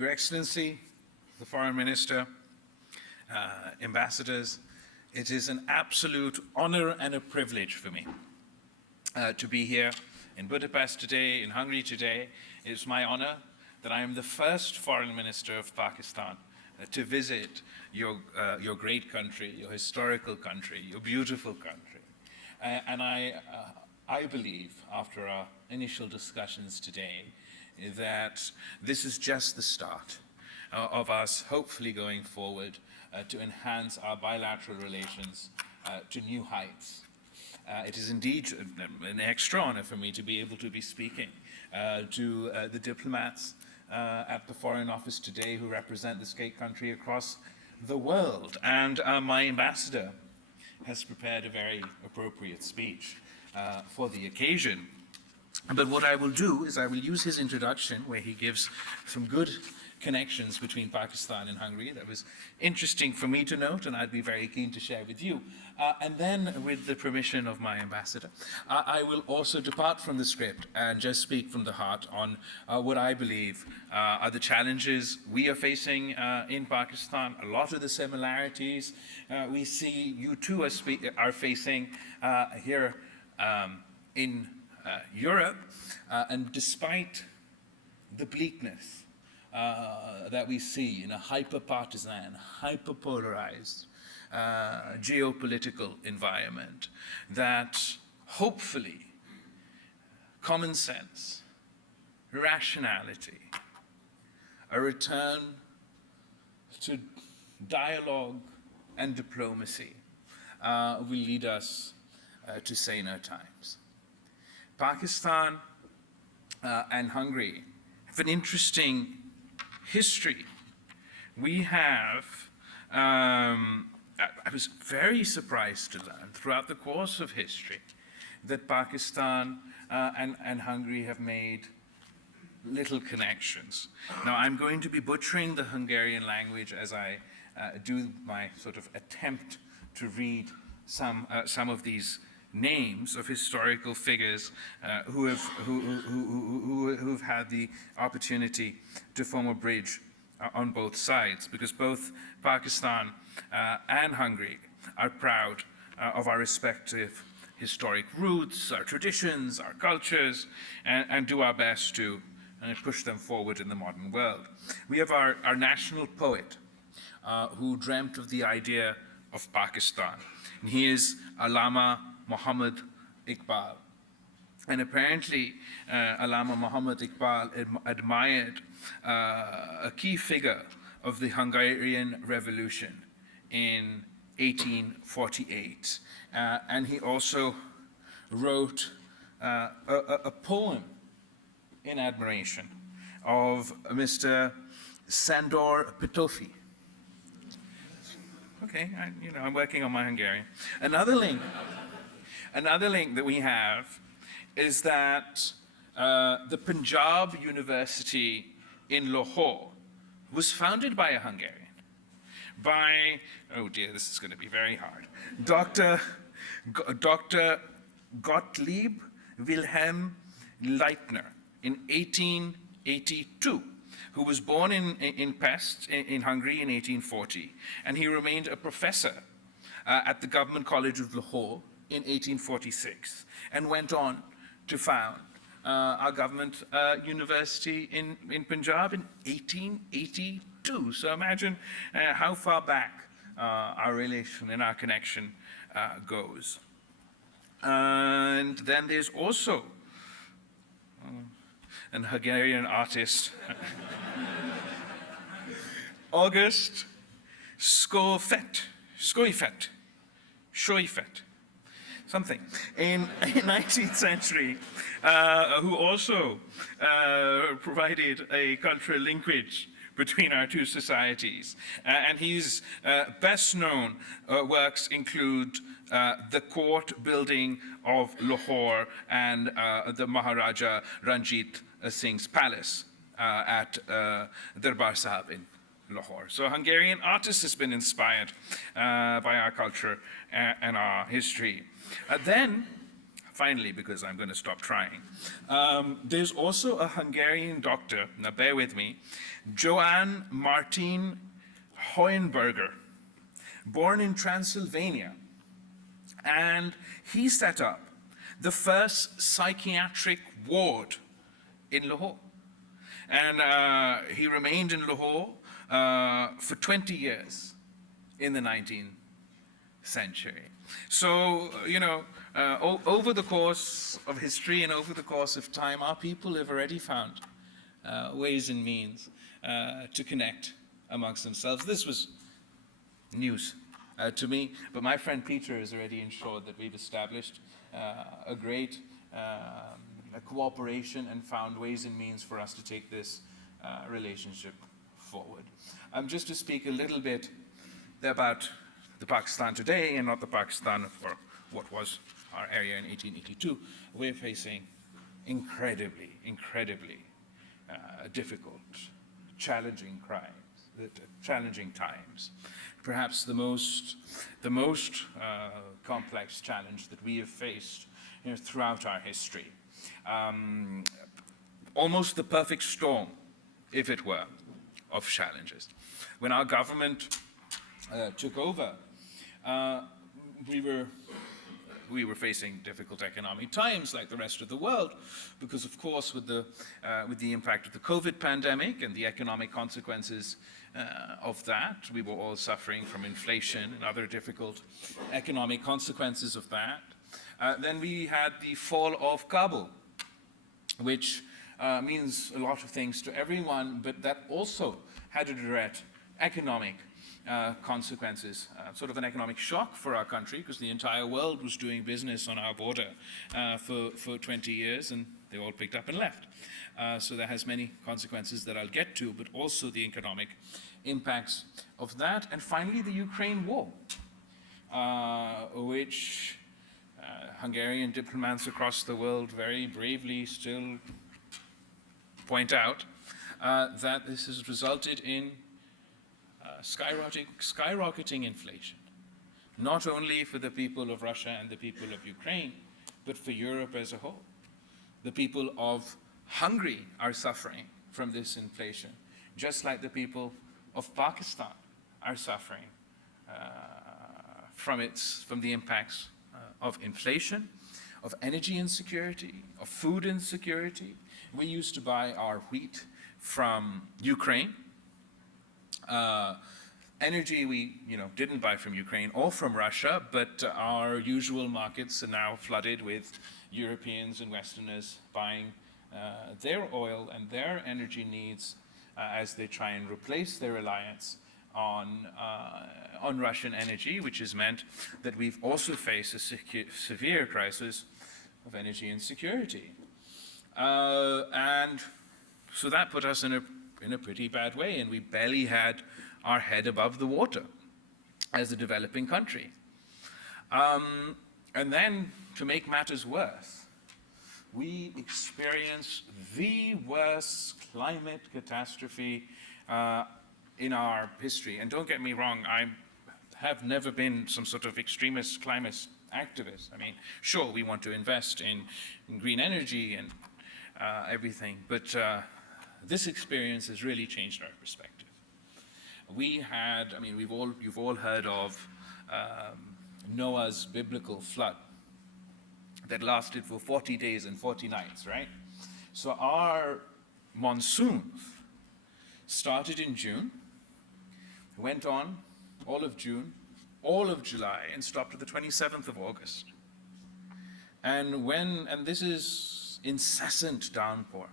Your Excellency, the Foreign Minister, ambassadors, it is an absolute honor and a privilege for me to be here in Budapest today, in Hungary today. It is my honor that I am the first Foreign Minister of Pakistan to visit your great country, your historical country, your beautiful country. And I believe, after our initial discussions today, that this is just the start of us hopefully going forward to enhance our bilateral relations to new heights. It is indeed an extra honor for me to be able to be speaking to the diplomats at the Foreign Office today who represent this great country across the world. And my ambassador has prepared a very appropriate speech for the occasion. But what I will do is I will use his introduction, where he gives some good connections between Pakistan and Hungary. That was interesting for me to note, and I'd be very keen to share with you. And then, with the permission of my ambassador, I will also depart from the script and just speak from the heart on what I believe are the challenges we are facing in Pakistan, a lot of the similarities we see you too are facing here in Europe, and despite the bleakness that we see in a hyper-partisan, hyper-polarized geopolitical environment, that hopefully common sense, rationality, a return to dialogue and diplomacy will lead us to saner times. Pakistan and Hungary have an interesting history. We have, I was very surprised to learn throughout the course of history that Pakistan and Hungary have made little connections. Now, I'm going to be butchering the Hungarian language as I do my sort of attempt to read some of these names of historical figures who've had the opportunity to form a bridge on both sides, because both Pakistan and Hungary are proud of our respective historic roots, our traditions, our cultures, and do our best to push them forward in the modern world. We have our national poet who dreamt of the idea of Pakistan, and he is Allama Muhammad Iqbal. And apparently, Allama Muhammad Iqbal admired a key figure of the Hungarian Revolution in 1848. And he also wrote a poem in admiration of Mr. Sandor Petofi. Okay, I'm working on my Hungarian. Another link that we have is that the Punjab University in Lahore was founded by a Hungarian, by, oh dear, this is going to be very hard, Dr. Gottlieb Wilhelm Leitner in 1882, who was born in Pest in Hungary in 1840, and he remained a professor at the Government College of Lahore in 1846, and went on to found our government university in Punjab in 1882. So imagine how far back our relation and our connection goes. And then there's also an Hungarian artist, August Schoifet, something, in 19th century, who also provided a cultural linkage between our two societies. And his best known works include the court building of Lahore and the Maharaja Ranjit Singh's palace at Darbar Sahib in Lahore. So a Hungarian artist has been inspired by our culture and our history. Then, finally, because I'm going to stop trying. There's also a Hungarian doctor, now bear with me, Johann Martin Hohenberger, born in Transylvania. And he set up the first psychiatric ward in Lahore. And he remained in Lahore for 20 years in the 19th century. So, over the course of history and over the course of time, our people have already found ways and means to connect amongst themselves. This was news to me, but my friend Peter has already ensured that we've established a great cooperation and found ways and means for us to take this relationship forward. Just to speak a little bit about the Pakistan today and not the Pakistan for what was our area in 1882, we're facing incredibly difficult, challenging times. Perhaps the most complex challenge that we have faced throughout our history. Almost the perfect storm, if it were, of challenges. When our government took over, we were facing difficult economic times like the rest of the world, because of course with the impact of the COVID pandemic and the economic consequences of that, we were all suffering from inflation and other difficult economic consequences of that. Then we had the fall of Kabul, which means a lot of things to everyone, but that also had a direct economic consequences, sort of an economic shock for our country, because the entire world was doing business on our border for 20 years, and they all picked up and left. So that has many consequences that I'll get to, but also the economic impacts of that. And finally, the Ukraine war, which Hungarian diplomats across the world very bravely still point out that this has resulted in skyrocketing inflation, not only for the people of Russia and the people of Ukraine, but for Europe as a whole. The people of Hungary are suffering from this inflation, just like the people of Pakistan are suffering from the impacts of inflation, of energy insecurity, of food insecurity. We used to buy our wheat from Ukraine. Energy we didn't buy from Ukraine or from Russia, but our usual markets are now flooded with Europeans and Westerners buying their oil and their energy needs as they try and replace their reliance on Russian energy, which has meant that we've also faced a severe crisis of energy insecurity. And so that put us in a pretty bad way, and we barely had our head above the water as a developing country. And then, to make matters worse, we experienced the worst climate catastrophe in our history. And don't get me wrong, I have never been some sort of extremist climate activist. I mean, sure, we want to invest in green energy and everything, but this experience has really changed our perspective. You've all heard of Noah's biblical flood that lasted for 40 days and 40 nights, right? So our monsoons started in June, went on all of June, all of July, and stopped at the 27th of August. And this is incessant downpour.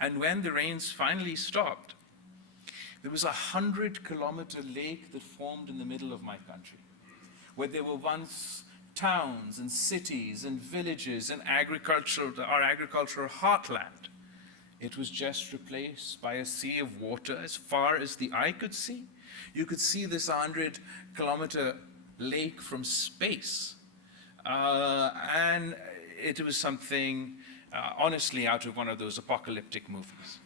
And when the rains finally stopped, there was a 100-kilometer lake that formed in the middle of my country, where there were once towns and cities and villages and our agricultural heartland. It was just replaced by a sea of water as far as the eye could see. You could see this 100-kilometer lake from space. And it was something, honestly, out of one of those apocalyptic movies.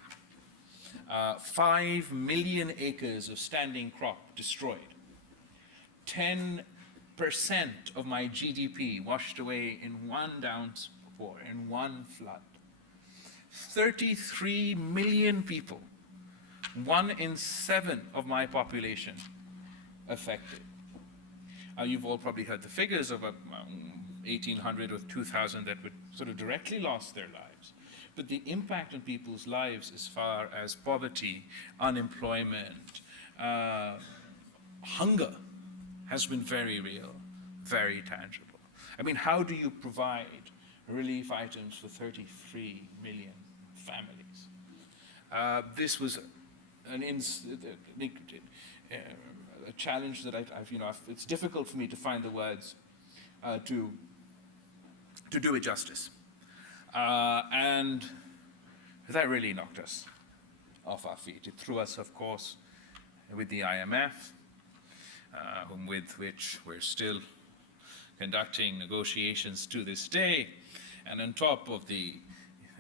5 million acres of standing crop destroyed. 10 of my GDP washed away in one downpour, in one flood. 33 million people, 1 in 7 of my population affected. You've all probably heard the figures of 1,800 or 2,000 that would sort of directly lost their lives. But the impact on people's lives as far as poverty, unemployment, hunger has been very real, very tangible. I mean, how do you provide relief items for 33 million families? This was a challenge that it's difficult for me to find the words to do it justice. And that really knocked us off our feet. It threw us, of course, with the IMF, with which we're still conducting negotiations to this day, and on top of the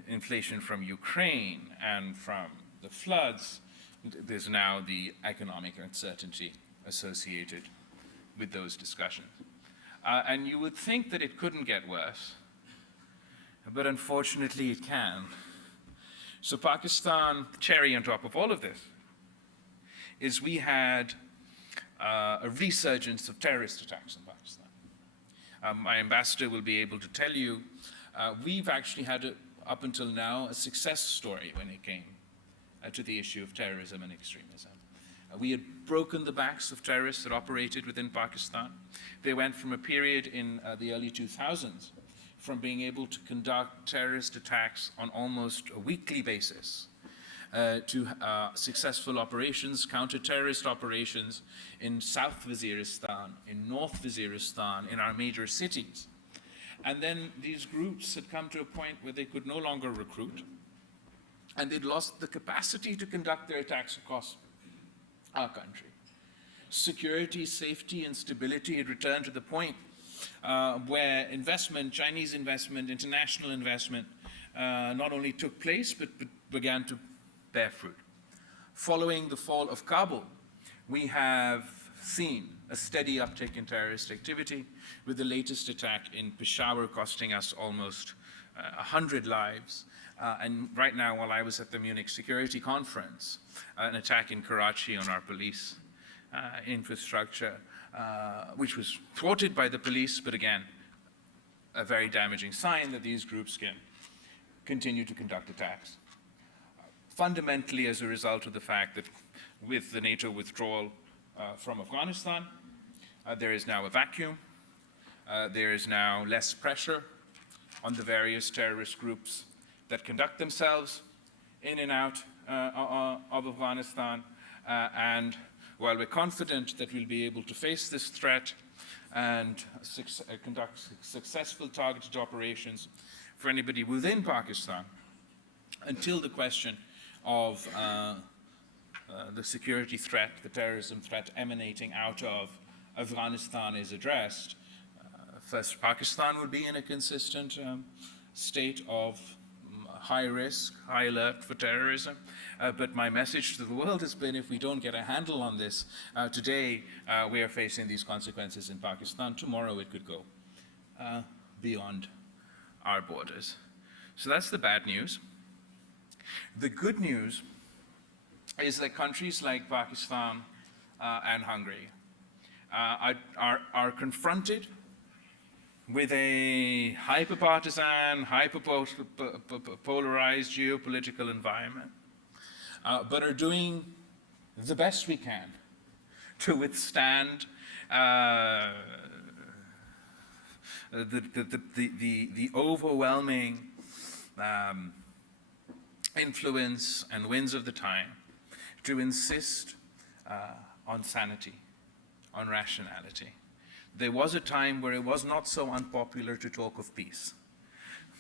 inflation from Ukraine and from the floods, there's now the economic uncertainty associated with those discussions. And you would think that it couldn't get worse, but unfortunately it can. So Pakistan, the cherry on top of all of this, is we had a resurgence of terrorist attacks in Pakistan. My ambassador will be able to tell you, we've actually had, up until now, a success story when it came to the issue of terrorism and extremism. We had broken the backs of terrorists that operated within Pakistan. They went from a period in the early 2000s from being able to conduct terrorist attacks on almost a weekly basis to successful operations, counter-terrorist operations in South Waziristan, in North Waziristan, in our major cities. And then these groups had come to a point where they could no longer recruit, and they'd lost the capacity to conduct their attacks across our country. Security, safety, and stability had returned to the point where investment, Chinese investment, international investment, not only took place, but began to bear fruit. Following the fall of Kabul, we have seen a steady uptick in terrorist activity, with the latest attack in Peshawar costing us almost 100 lives. And right now, while I was at the Munich Security Conference, an attack in Karachi on our police infrastructure, which was thwarted by the police, but again, a very damaging sign that these groups can continue to conduct attacks. Fundamentally, as a result of the fact that with the NATO withdrawal from Afghanistan, there is now a vacuum. There is now less pressure on the various terrorist groups that conduct themselves in and out of Afghanistan. And while we're confident that we'll be able to face this threat and conduct successful targeted operations for anybody within Pakistan, until the question of the security threat, the terrorism threat emanating out of Afghanistan is addressed, first, Pakistan would be in a consistent state of high risk, high alert for terrorism. But my message to the world has been, if we don't get a handle on this, today we are facing these consequences in Pakistan. Tomorrow it could go beyond our borders. So that's the bad news. The good news is that countries like Pakistan and Hungary are confronted with a hyper-partisan, hyper-polarized geopolitical environment, but are doing the best we can to withstand the overwhelming influence and winds of the time, to insist on sanity, on rationality. There was a time where it was not so unpopular to talk of peace.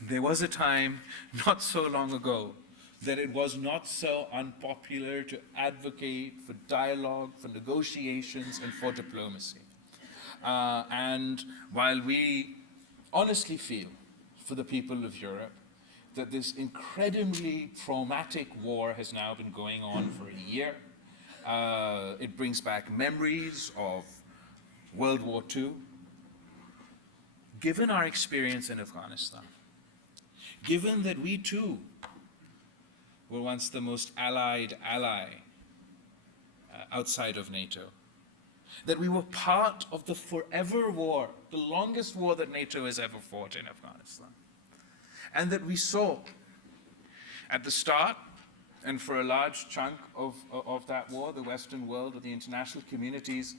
There was a time not so long ago that it was not so unpopular to advocate for dialogue, for negotiations, and for diplomacy. And while we honestly feel for the people of Europe that this incredibly traumatic war has now been going on for a year, it brings back memories of World War II, given our experience in Afghanistan, given that we too were once the most allied ally outside of NATO, that we were part of the forever war, the longest war that NATO has ever fought in Afghanistan, and that we saw at the start, and for a large chunk of that war, the Western world or the international community's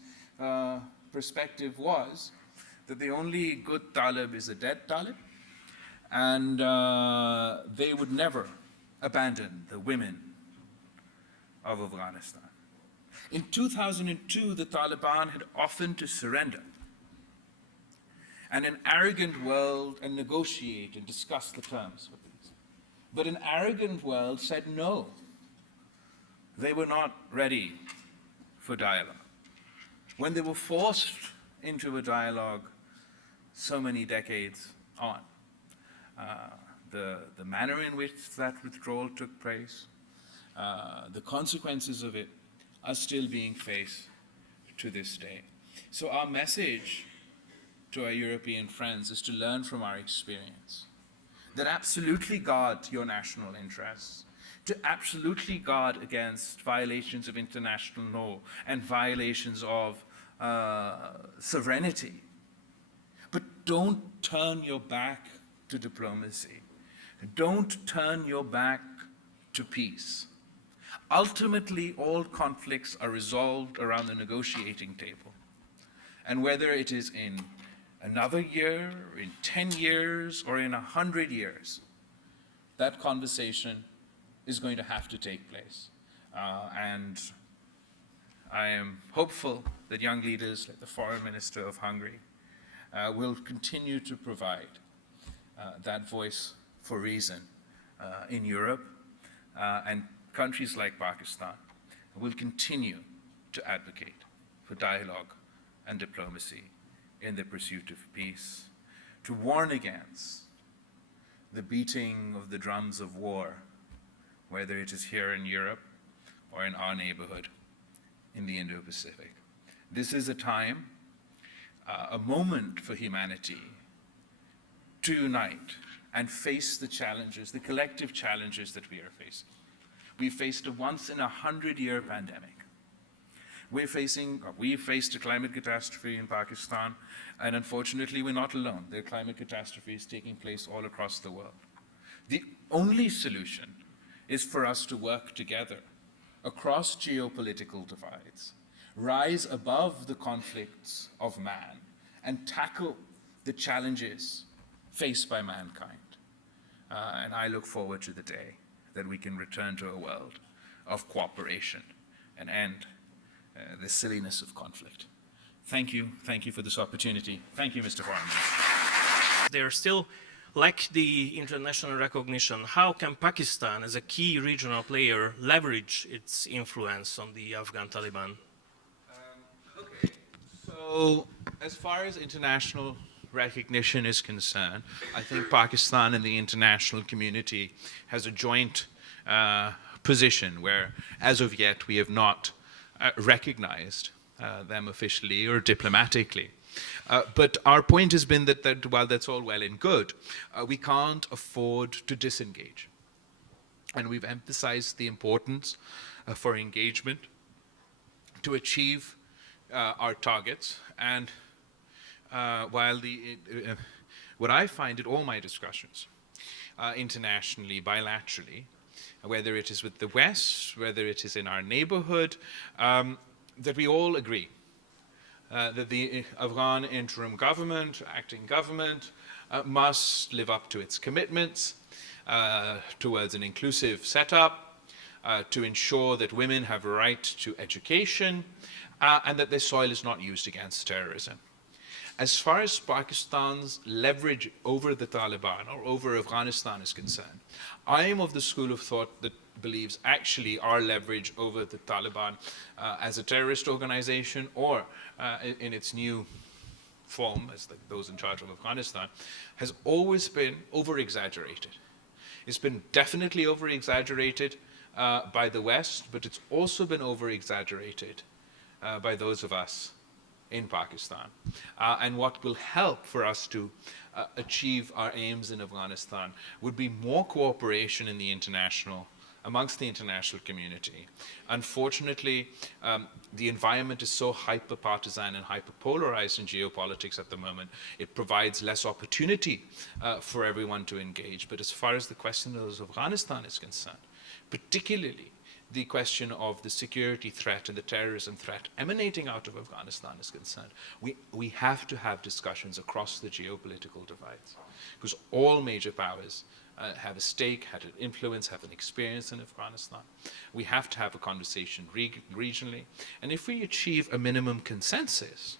perspective was that the only good Talib is a dead Talib, and they would never abandon the women of Afghanistan. In 2002, the Taliban had offered to surrender, and an arrogant world and negotiate and discuss the terms with these. But an arrogant world said no. They were not ready for dialogue. When they were forced into a dialogue so many decades on, the manner in which that withdrawal took place, the consequences of it are still being faced to this day. So our message to our European friends is to learn from our experience, that absolutely guard your national interests, to absolutely guard against violations of international law and violations of sovereignty. But don't turn your back to diplomacy. Don't turn your back to peace. Ultimately, all conflicts are resolved around the negotiating table. And whether it is in another year, in 10 years, or in 100 years, that conversation is going to have to take place. And I am hopeful that young leaders like the Foreign Minister of Hungary will continue to provide that voice for reason in Europe, and countries like Pakistan will continue to advocate for dialogue and diplomacy in the pursuit of peace, to warn against the beating of the drums of war, whether it is here in Europe or in our neighborhood in the Indo-Pacific. This is a time, a moment for humanity to unite and face the challenges, the collective challenges that we are facing. We faced a once-in-a-100-year pandemic. We've faced a climate catastrophe in Pakistan, and unfortunately we're not alone. There are climate catastrophes taking place all across the world. The only solution is for us to work together across geopolitical divides, rise above the conflicts of man, and tackle the challenges faced by mankind. And I look forward to the day that we can return to a world of cooperation and end the silliness of conflict. Thank you for this opportunity. Thank you, Mr. Foreign Minister. They still lack the international recognition. How can Pakistan, as a key regional player, leverage its influence on the Afghan Taliban? Okay, so as far as international recognition is concerned, I think Pakistan and the international community has a joint position where, as of yet, we have not recognized them officially or diplomatically. But our point has been that while that's all well and good, we can't afford to disengage. And we've emphasized the importance for engagement to achieve our targets. And while what I find in all my discussions, internationally, bilaterally, whether it is with the West, whether it is in our neighborhood, that we all agree that the Afghan interim government, acting government, must live up to its commitments towards an inclusive setup, to ensure that women have a right to education, and that their soil is not used against terrorism. As far as Pakistan's leverage over the Taliban or over Afghanistan is concerned, I am of the school of thought that believes actually our leverage over the Taliban as a terrorist organization or in its new form as those in charge of Afghanistan has always been over-exaggerated. It's been definitely over-exaggerated by the West, but it's also been over-exaggerated by those of us in Pakistan. And what will help for us to achieve our aims in Afghanistan would be more cooperation in the amongst the international community. Unfortunately, the environment is so hyper-partisan and hyper-polarized in geopolitics at the moment, it provides less opportunity for everyone to engage. But as far as the question of Afghanistan is concerned, particularly the question of the security threat and the terrorism threat emanating out of Afghanistan is concerned, we have to have discussions across the geopolitical divides, because all major powers have a stake, had an influence, have an experience in Afghanistan. We have to have a conversation regionally. And if we achieve a minimum consensus,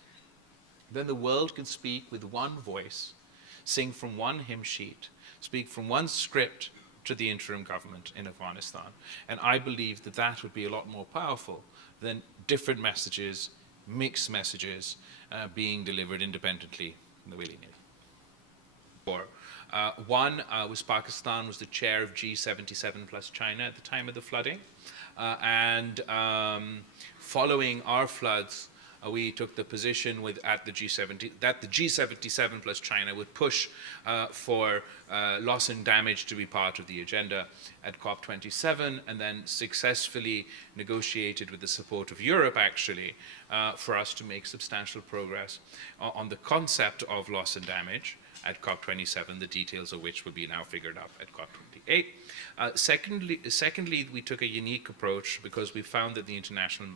then the world can speak with one voice, sing from one hymn sheet, speak from one script to the interim government in Afghanistan. And I believe that that would be a lot more powerful than different messages, mixed messages, being delivered independently in the willy-nilly. One was Pakistan was the chair of G77 plus China at the time of the flooding. And following our floods, we took the position that the G77 plus China would push for loss and damage to be part of the agenda at COP27, and then successfully negotiated with the support of Europe, actually, for us to make substantial progress on the concept of loss and damage at COP27, the details of which will be now figured out at COP28. Secondly, we took a unique approach because we found that the international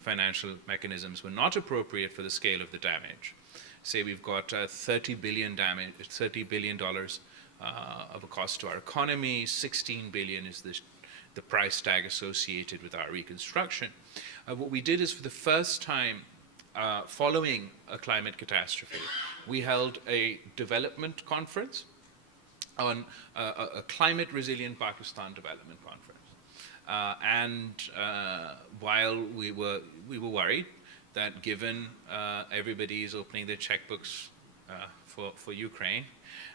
financial mechanisms were not appropriate for the scale of the damage. Say we've got $30 billion of a cost to our economy, 16 billion is the price tag associated with our reconstruction. What we did is, for the first time, following a climate catastrophe, we held a development conference on a climate resilient Pakistan development conference. While we were worried that given everybody is opening their checkbooks for Ukraine,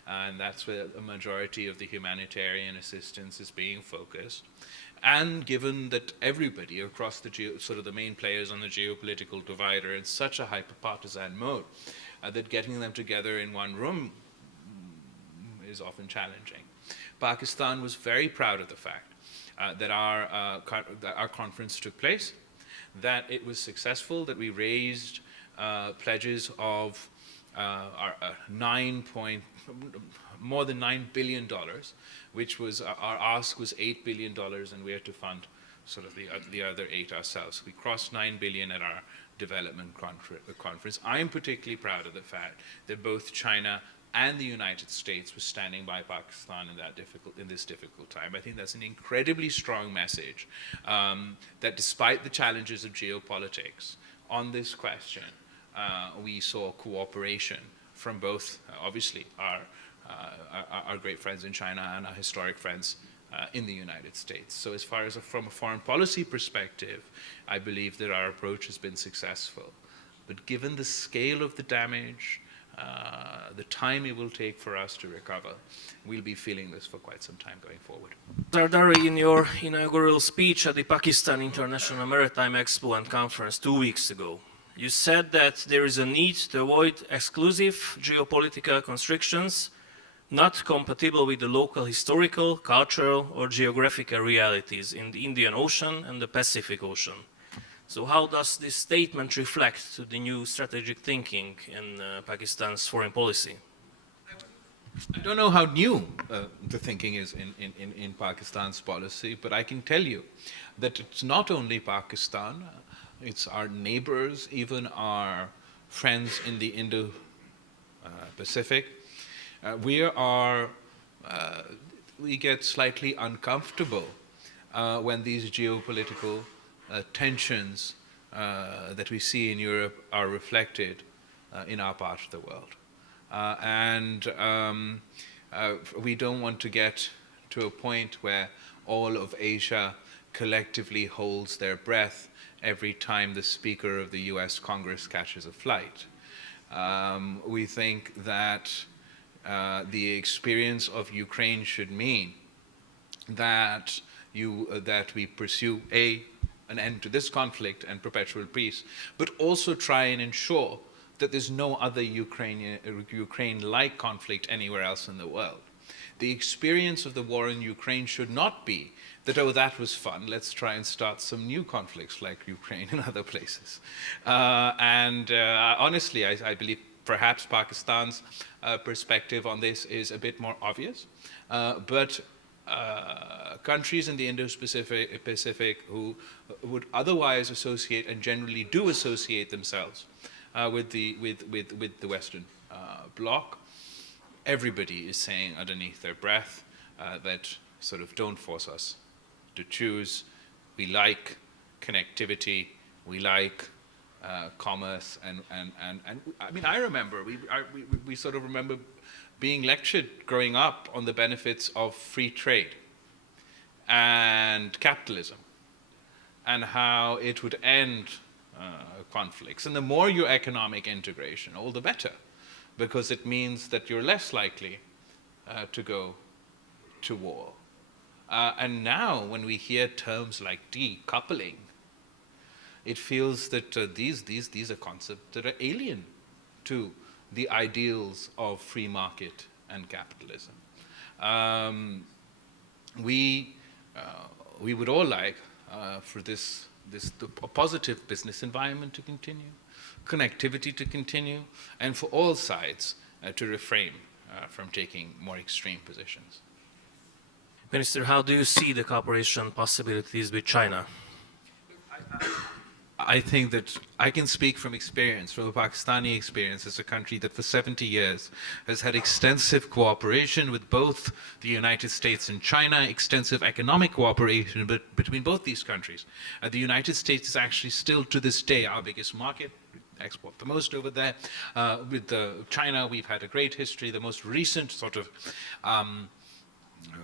and that's where a majority of the humanitarian assistance is being focused, and given that everybody across the sort of the main players on the geopolitical divide are in such a hyper-partisan mode, that getting them together in one room is often challenging. Pakistan was very proud of the fact that our conference took place, that it was successful, that we raised pledges of more than $9 billion, which was, our ask was $8 billion, and we had to fund sort of the other 8 ourselves. We crossed $9 billion at our development conference. I'm particularly proud of the fact that both China and the United States were standing by Pakistan in this difficult time. I think that's an incredibly strong message, that despite the challenges of geopolitics on this question, we saw cooperation from both, obviously, our great friends in China and our historic friends in the United States. So as far as from a foreign policy perspective, I believe that our approach has been successful. But given the scale of the damage, the time it will take for us to recover, we'll be feeling this for quite some time going forward. Zardari, in your inaugural speech at the Pakistan International Maritime Expo and Conference 2 weeks ago, you said that there is a need to avoid exclusive geopolitical constrictions not compatible with the local historical, cultural, or geographical realities in the Indian Ocean and the Pacific Ocean. So how does this statement reflect to the new strategic thinking in Pakistan's foreign policy? I don't know how new the thinking is in Pakistan's policy, but I can tell you that it's not only Pakistan, it's our neighbors, even our friends in the Indo-Pacific. We get slightly uncomfortable when these geopolitical tensions that we see in Europe are reflected in our part of the world. We don't want to get to a point where all of Asia collectively holds their breath every time the Speaker of the US Congress catches a flight. We think that the experience of Ukraine should mean that we pursue an end to this conflict and perpetual peace, but also try and ensure that there's no other Ukraine-like conflict anywhere else in the world. The experience of the war in Ukraine should not be that, oh, that was fun, let's try and start some new conflicts like Ukraine in other places. Honestly, I believe perhaps Pakistan's perspective on this is a bit more obvious, but countries in the Indo-Pacific who would otherwise associate and generally do associate themselves with the Western bloc, everybody is saying underneath their breath that sort of don't force us to choose. We like connectivity, we like commerce, and I mean, I remember, we sort of remember being lectured growing up on the benefits of free trade and capitalism and how it would end conflicts. And the more your economic integration, all the better, because it means that you're less likely to go to war. And now when we hear terms like decoupling, it feels that these are concepts that are alien to the ideals of free market and capitalism. We would all like for the positive business environment to continue, connectivity to continue, and for all sides to refrain from taking more extreme positions. Minister, how do you see the cooperation possibilities with China? I think that I can speak from experience, from a Pakistani experience, as a country that for 70 years has had extensive cooperation with both the United States and China, extensive economic cooperation between both these countries. The United States is actually still to this day our biggest market. We export the most over there. With China, we've had a great history. The most recent sort of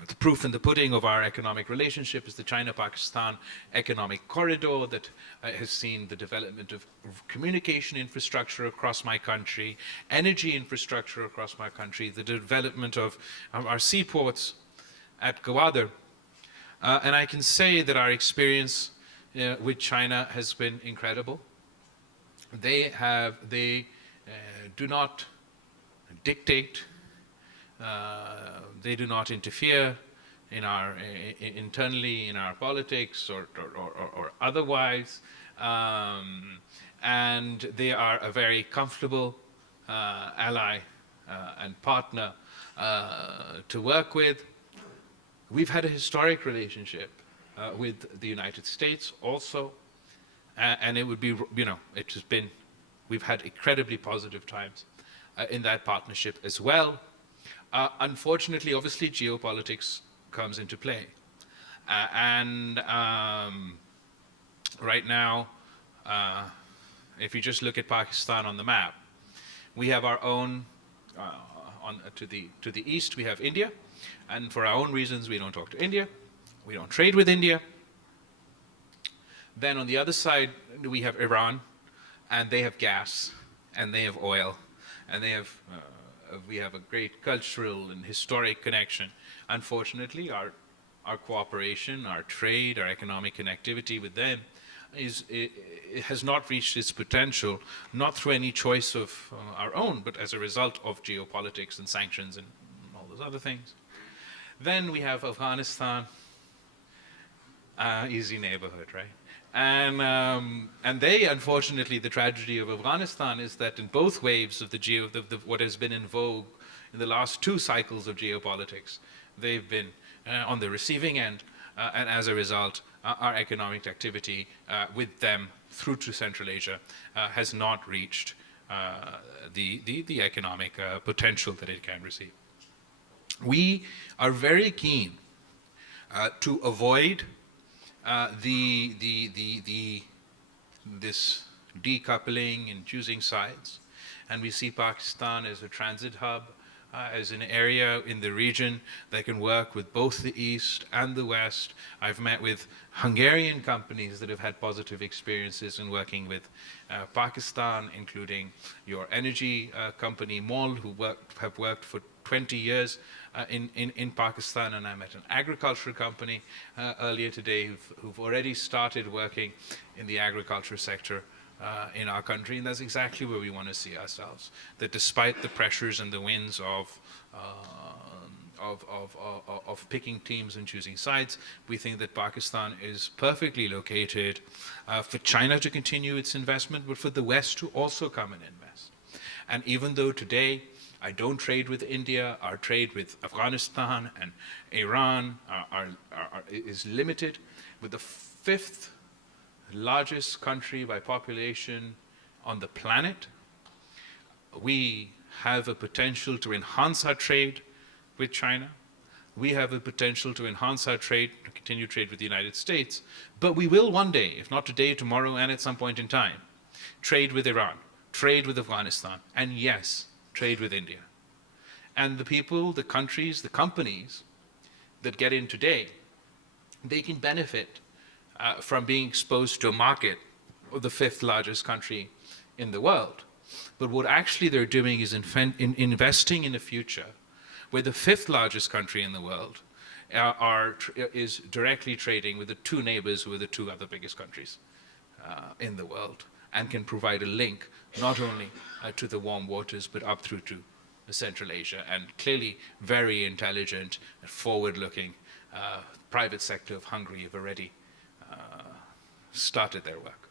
the proof in the pudding of our economic relationship is the China-Pakistan economic corridor that has seen the development of communication infrastructure across my country, energy infrastructure across my country, the development of our seaports at Gwadar. And I can say that our experience with China has been incredible. They do not dictate. They do not interfere in internally in our politics or otherwise, and they are a very comfortable ally and partner to work with. We've had a historic relationship with the United States also, and it would be, it has been, we've had incredibly positive times in that partnership as well. Unfortunately, obviously, geopolitics comes into play. Right now, if you just look at Pakistan on the map, we have our own, to the east, we have India. And for our own reasons, we don't talk to India. We don't trade with India. Then on the other side, we have Iran, and they have gas, and they have oil, and they have we have a great cultural and historic connection. Unfortunately, our cooperation, our trade, our economic connectivity with them it has not reached its potential, not through any choice of our own, but as a result of geopolitics and sanctions and all those other things. Then we have Afghanistan, easy neighborhood, right? And they, unfortunately, the tragedy of Afghanistan is that in both waves of what has been in vogue in the last two cycles of geopolitics, they've been on the receiving end, and as a result, our economic activity with them through to Central Asia has not reached the economic potential that it can receive. We are very keen to avoid this decoupling and choosing sides, and we see Pakistan as a transit hub as an area in the region that can work with both the East and the West. I've met with Hungarian companies that have had positive experiences in working with Pakistan, including your energy company MOL, who have worked for 20 years in Pakistan, and I met an agriculture company earlier today who've already started working in the agriculture sector in our country, and that's exactly where we want to see ourselves. That despite the pressures and the winds of picking teams and choosing sides, we think that Pakistan is perfectly located for China to continue its investment, but for the West to also come and invest. And even though today I don't trade with India, our trade with Afghanistan and Iran is limited, with the fifth largest country by population on the planet, we have a potential to enhance our trade with China. We have a potential to enhance our trade, to continue trade with the United States, but we will one day, if not today, tomorrow, and at some point in time, trade with Iran, trade with Afghanistan, and yes, trade with India. And the people, the countries, the companies that get in today, they can benefit from being exposed to a market of the fifth largest country in the world. But what actually they're doing is investing in a future where the fifth largest country in the world is directly trading with the two neighbors who are the two other biggest countries in the world, and can provide a link not only to the warm waters but up through to Central Asia. And clearly very intelligent and forward-looking private sector of Hungary have already started their work.